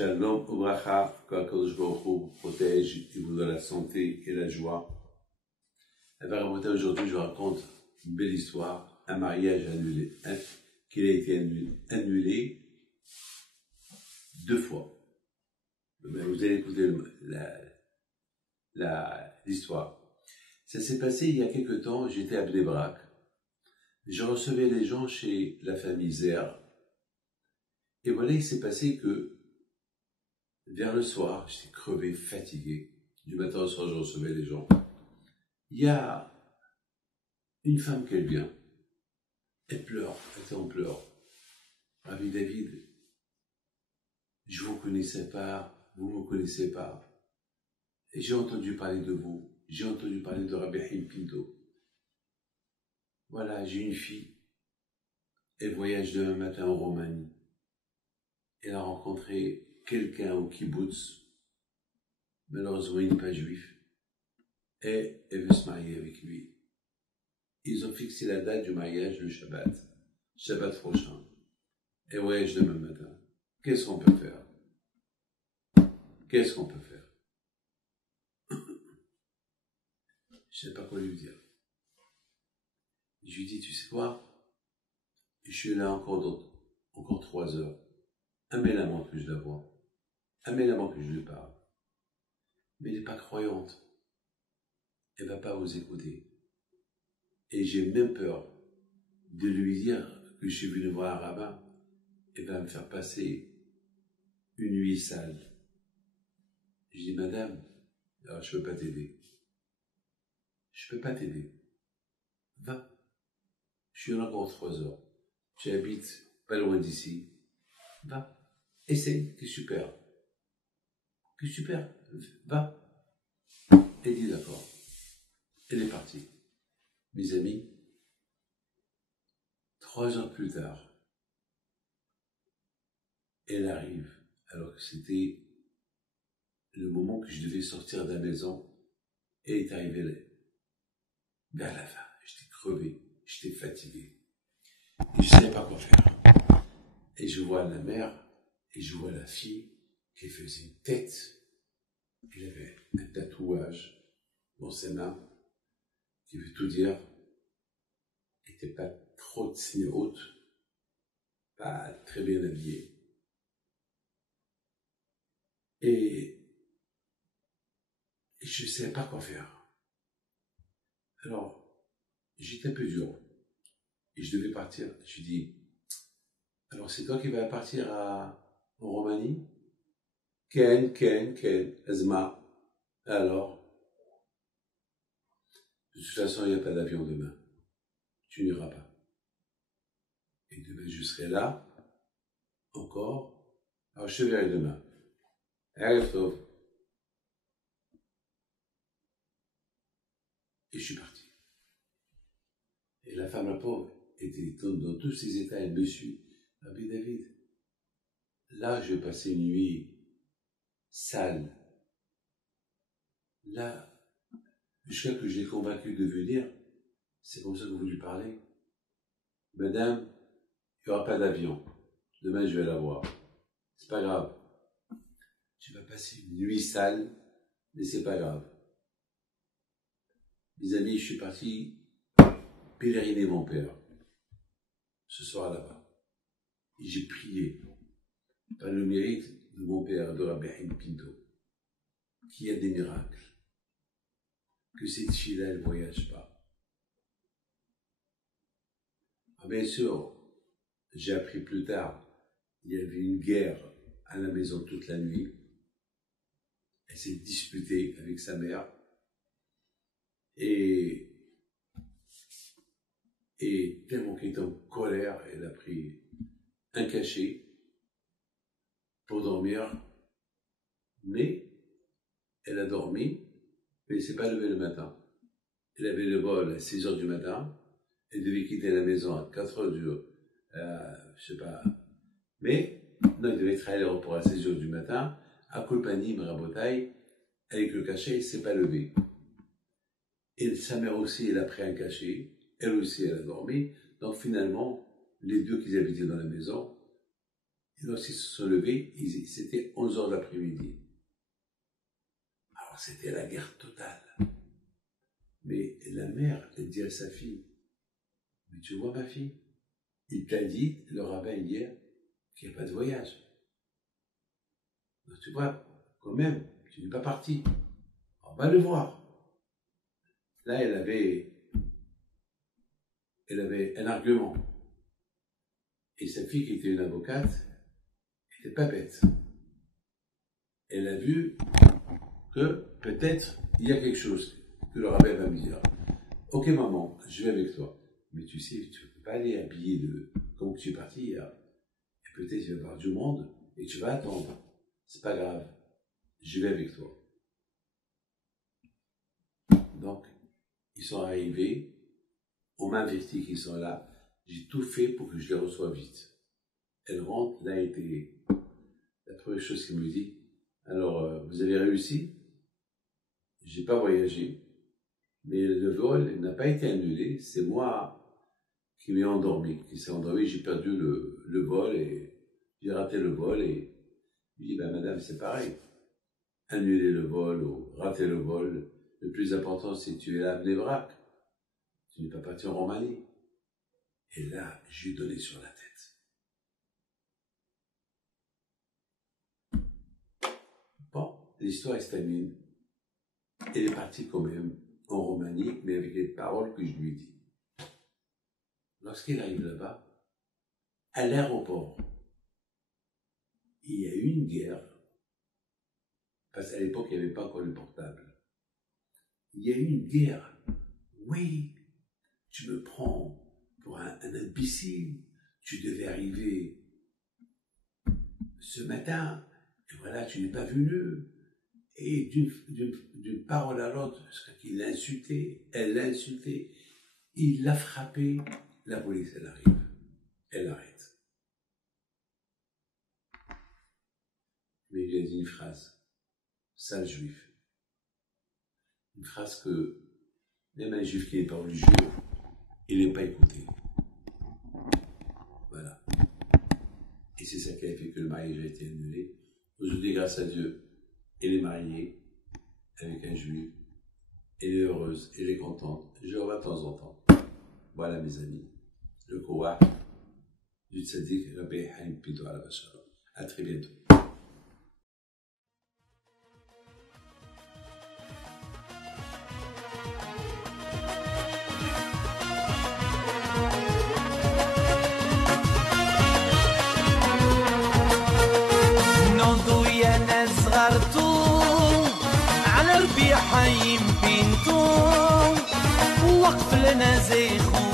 Shalom Obracha, qu'Akadosh Baruch Hu vous protège et vous donne la santé et la joie. Aujourd'hui, je vous raconte une belle histoire, un mariage annulé, qui a été annulé 2 fois. Vous allez écouter l'histoire. Ça s'est passé il y a quelque temps, j'étais à Bnei Brak. Je recevais les gens chez la famille Zer. Et voilà, il s'est passé que vers le soir, j'étais crevé, fatigué. Du matin au soir, je recevais les gens. Il y a une femme qui vient. Elle pleure, elle était en pleurs. Rabbi David, je vous connaissais pas, vous me connaissez pas. Et j'ai entendu parler de vous. J'ai entendu parler de Rabbi Haim Pinto. Voilà, j'ai une fille. Elle voyage demain matin en Roumanie. Elle a rencontré quelqu'un au kibbutz. Malheureusement, il n'est pas juif. Et elle veut se marier avec lui. Ils ont fixé la date du mariage le Shabbat prochain. Et voyage demain matin. Qu'est-ce qu'on peut faire? Qu'est-ce qu'on peut faire? Je ne sais pas quoi lui dire. Je lui dis, tu sais quoi? Je suis là encore 3 heures. Amène-la que je la vois. Amène-la que je lui parle. Mais elle n'est pas croyante. Elle ne va pas vous écouter. Et j'ai même peur de lui dire que je suis venu voir un rabbin. Elle va me faire passer une nuit sale. Je dis, madame, alors je ne peux pas t'aider. Je ne peux pas t'aider. Va. Je suis là encore 3 heures. J'habite pas loin d'ici. Va. Essaye. Qu'est-ce que tu perds? Qu'est-ce que tu perds? Va. Elle dit d'accord. Elle est partie. Mes amis, 3 heures plus tard, elle arrive, alors que c'était le moment que je devais sortir de la maison. Elle est arrivée vers la fin. J'étais crevé, j'étais fatigué. Et je ne savais pas quoi faire. Et je vois la mère, et je vois la fille qui faisait une tête. Elle avait un tatouage dans ses mains, qui veut tout dire. Elle n'était pas trop haute, pas très bien habillée. Et je ne savais pas quoi faire. Alors, j'étais un peu dur. Et je devais partir. Je lui dis, alors c'est toi qui vas partir en Roumanie? Ken, Azma. Alors, de toute façon, il n'y a pas d'avion demain. Tu n'iras pas. Et demain, je serai là, encore. Alors, je te verrai demain. Erev Tov. Et je suis parti. Et la femme, la pauvre, était dans tous ses états. Elle me suit. Rabbi David, là, je vais passer une nuit sale. Là, jusqu'à que je l'ai convaincu de venir, c'est comme ça que vous lui parlez. Madame, il n'y aura pas d'avion. Demain, je vais la voir. C'est pas grave. Tu vas passer une nuit sale, mais c'est pas grave. Mes amis, je suis parti pèleriner mon père ce soir là-bas. Et j'ai prié par le mérite de mon père, de Rabbi Haim Pinto, qui a des miracles, que cette fille-là, elle ne voyage pas. Alors, bien sûr, j'ai appris plus tard, il y avait une guerre à la maison toute la nuit. Elle s'est disputée avec sa mère. Et tellement qu'elle était en colère, elle a pris un cachet pour dormir. Mais elle a dormi, mais elle ne s'est pas levée le matin. Elle avait le vol à 6 heures du matin. Elle devait quitter la maison à 4 heures je sais pas. Mais, non, elle devait être à l'aéroport à 6 heures du matin. À Kolpani, Rabotai, avec le cachet, elle ne s'est pas levée. Et sa mère aussi, elle a pris un cachet. Elle aussi, elle a dormi. Donc finalement, les deux qui habitaient dans la maison, Et lorsqu'ils se sont levés, c'était 11 heures de l'après-midi. Alors c'était la guerre totale. Mais la mère, elle dit à sa fille, « Mais tu vois ma fille, il t'a dit, le rabbin hier, qu'il n'y a pas de voyage. Donc tu vois, quand même, tu n'es pas parti. On va le voir. » Là, elle avait un argument. Et sa fille, qui était une avocate, n'était pas bête. Elle a vu que peut-être il y a quelque chose que le rabbin va me dire. « Ok maman, je vais avec toi. Mais tu sais, tu ne peux pas aller habiller comme tu es parti hier. Et peut-être il va y avoir du monde et tu vas attendre. C'est pas grave. Je vais avec toi. » Donc, ils sont arrivés. On m'a averti qu'ils sont là. J'ai tout fait pour que je les reçoive vite. Elle rentre, là était la première chose qu'elle me dit. Alors, vous avez réussi? J'ai pas voyagé, mais le vol n'a pas été annulé. C'est moi qui m'ai endormi, qui s'est endormi. J'ai perdu le vol et j'ai raté le vol. Et je dis, ben madame, c'est pareil. Annuler le vol ou rater le vol, le plus important, c'est que tu es à Bnei-Brak. Tu n'es pas parti en Roumanie. Et là, je lui ai donné sur la tête. Bon, l'histoire est terminée. Elle est partie quand même en Roumanie, mais avec les paroles que je lui ai dit. Lorsqu'elle arrive là-bas, à l'aéroport, il y a eu une guerre, parce qu'à l'époque, il n'y avait pas encore le portable. Il y a eu une guerre. Oui, tu me prends pour un imbécile, tu devais arriver ce matin, et voilà, tu n'es pas venu. Et d'une parole à l'autre, parce qu'il l'a insulté, elle l'a insulté, il l'a frappé, la police, elle arrive, elle arrête. Mais il a dit une phrase, sale juif. Une phrase que même un juif qui n'est pas religieux, il n'est pas écouté. Voilà. Et c'est ça qui a fait que le mariage a été annulé. Aujourd'hui, grâce à Dieu, elle est mariée avec un juif, elle est heureuse, elle est contente. Je la vois de temps en temps. Voilà mes amis, le Kowa du Tzaddik Rabbi Haim Pinto Alav Shalom. À très bientôt. حي بنتو وقف لنا زي خو